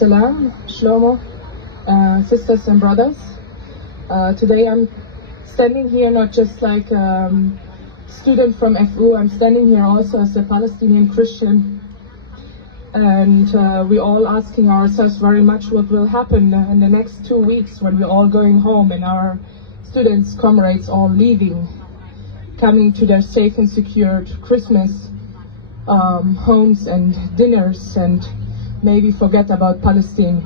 Salam, Shlomo, sisters and brothers. Today I'm standing here not just like a student from FU, I'm standing here also as a Palestinian Christian. And we're all asking ourselves very much what will happen in the next 2 weeks when we're all going home and our students, comrades all leaving, coming to their safe and secured Christmas homes and dinners, and maybe forget about Palestine.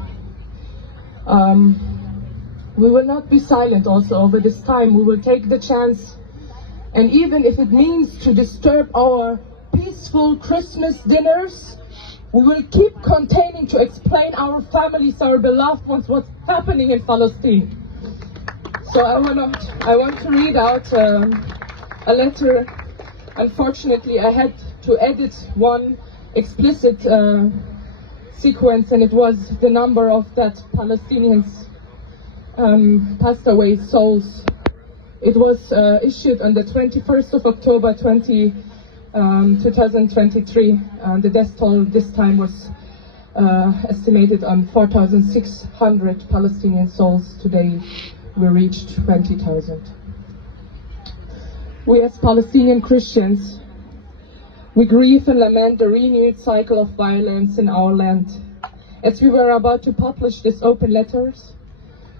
We will not be silent also over this time. We will take the chance, and even if it means to disturb our peaceful Christmas dinners, we will keep containing to explain our families, our beloved ones, what's happening in Palestine. So I want to read out a letter. Unfortunately, I had to edit one explicit sequence, and it was the number of that Palestinians passed away souls. It was issued on the 21st of October 2023. The death toll this time was estimated on 4,600 Palestinian souls. Today we reached 20,000. We as Palestinian Christians, we grieve and lament the renewed cycle of violence in our land. As we were about to publish these open letters,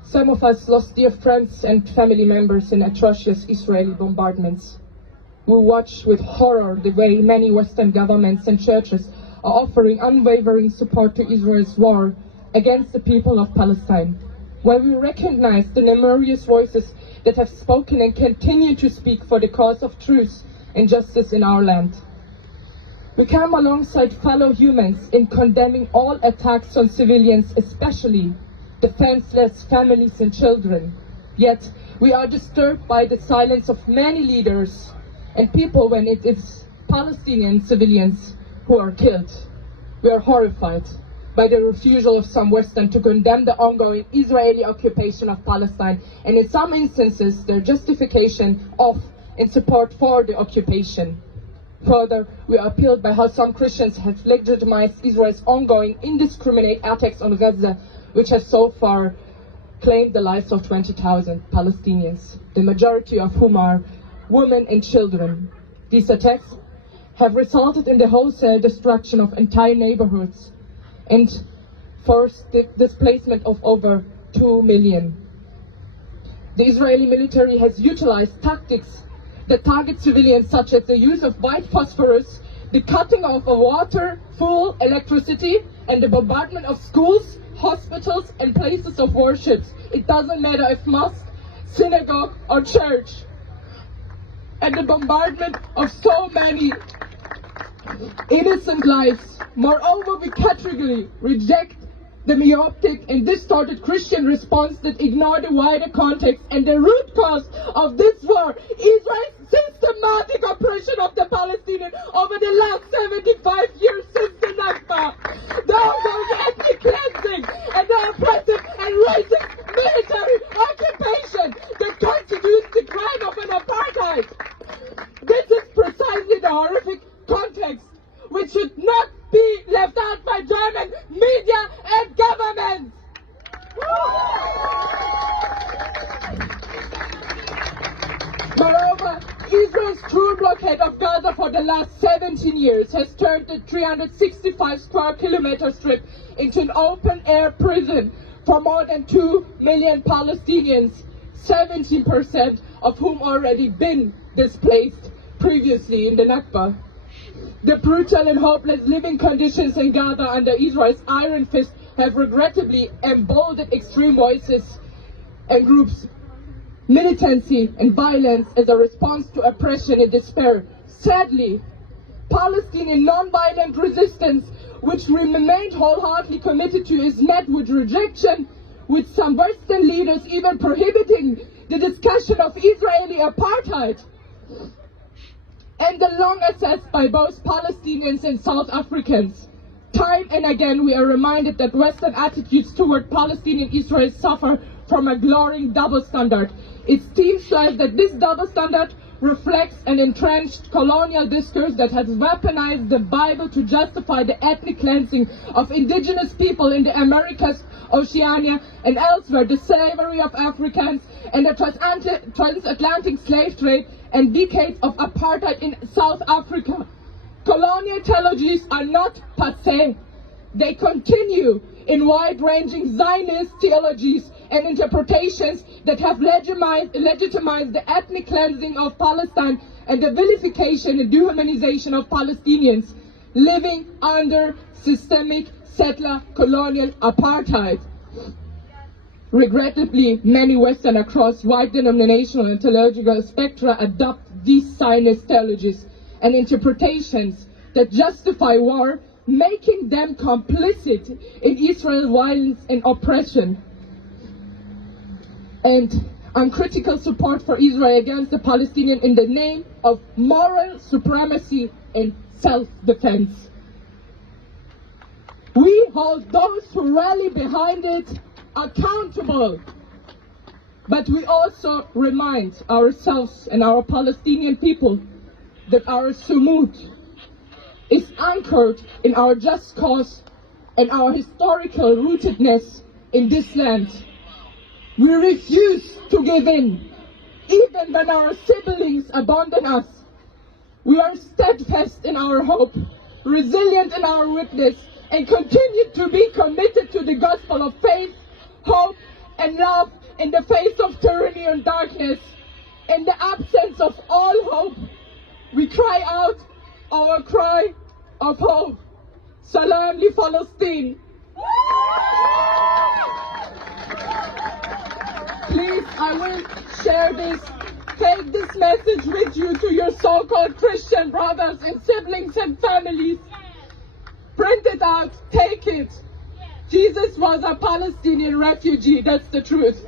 some of us lost dear friends and family members in atrocious Israeli bombardments. We watch with horror the way many Western governments and churches are offering unwavering support to Israel's war against the people of Palestine, while we recognize the numerous voices that have spoken and continue to speak for the cause of truth and justice in our land. We come alongside fellow humans in condemning all attacks on civilians, especially defenseless families and children. Yet, we are disturbed by the silence of many leaders and people when it is Palestinian civilians who are killed. We are horrified by the refusal of some Western to condemn the ongoing Israeli occupation of Palestine, and in some instances, their justification of and support for the occupation. Further, we are appalled by how some Christians have legitimized Israel's ongoing indiscriminate attacks on Gaza, which has so far claimed the lives of 20,000 Palestinians, the majority of whom are women and children. These attacks have resulted in the wholesale destruction of entire neighborhoods and forced the displacement of over 2 million. The Israeli military has utilized tactics that target civilians, such as the use of white phosphorus, the cutting off of water, fuel, electricity, and the bombardment of schools, hospitals, and places of worship. It doesn't matter if mosque, synagogue, or church. And the bombardment of so many innocent lives. Moreover, we categorically reject the myopic and distorted Christian response that ignore the wider context and the root cause of this war, Israel's systematic oppression of the Palestinians over the last 75 years since the Nakba. The ongoing ethnic cleansing and the oppressive and racist military occupation that constitutes the crime of an apartheid. This is precisely the horrific context which should not be left out by German media and governments. Moreover, Israel's cruel blockade of Gaza for the last 17 years has turned the 365 square kilometer strip into an open-air prison for more than 2 million Palestinians, 17% of whom already been displaced previously in the Nakba. The brutal and hopeless living conditions in Gaza under Israel's iron fist have regrettably emboldened extreme voices and groups, militancy and violence as a response to oppression and despair. Sadly, Palestinian non-violent resistance, which remained wholeheartedly committed to, is met with rejection, with some Western leaders even prohibiting the discussion of Israeli apartheid. And the long assessed by both Palestinians and South Africans. Time and again we are reminded that Western attitudes toward Palestinian Israel suffer from a glaring double standard. It seems like that this double standard reflects an entrenched colonial discourse that has weaponized the Bible to justify the ethnic cleansing of indigenous people in the Americas, Oceania, and elsewhere, the slavery of Africans, and the transatlantic slave trade, and decades of apartheid in South Africa. Colonial theologies are not passé. They continue in wide-ranging Zionist theologies and interpretations that have legitimized the ethnic cleansing of Palestine and the vilification and dehumanization of Palestinians living under systemic settler colonial apartheid. Regrettably, many Western across wide denominational and theological spectra adopt these Zionist theologies and interpretations that justify war, making them complicit in Israel's violence and oppression, and uncritical support for Israel against the Palestinians in the name of moral supremacy and self-defense. We hold those who rally behind it accountable, but we also remind ourselves and our Palestinian people that our sumud is anchored in our just cause and our historical rootedness in this land. We refuse to give in, even when our siblings abandon us. We are steadfast in our hope, resilient in our witness, and continue to be committed to the gospel of faith, hope, and love in the face of tyranny and darkness. In the absence of all hope, we cry out our cry of hope. Salam li Palestine. Please, I will share this. Take this message with you to your so-called Christian brothers and siblings and families. Print it out, take it. Jesus was a Palestinian refugee, that's the truth.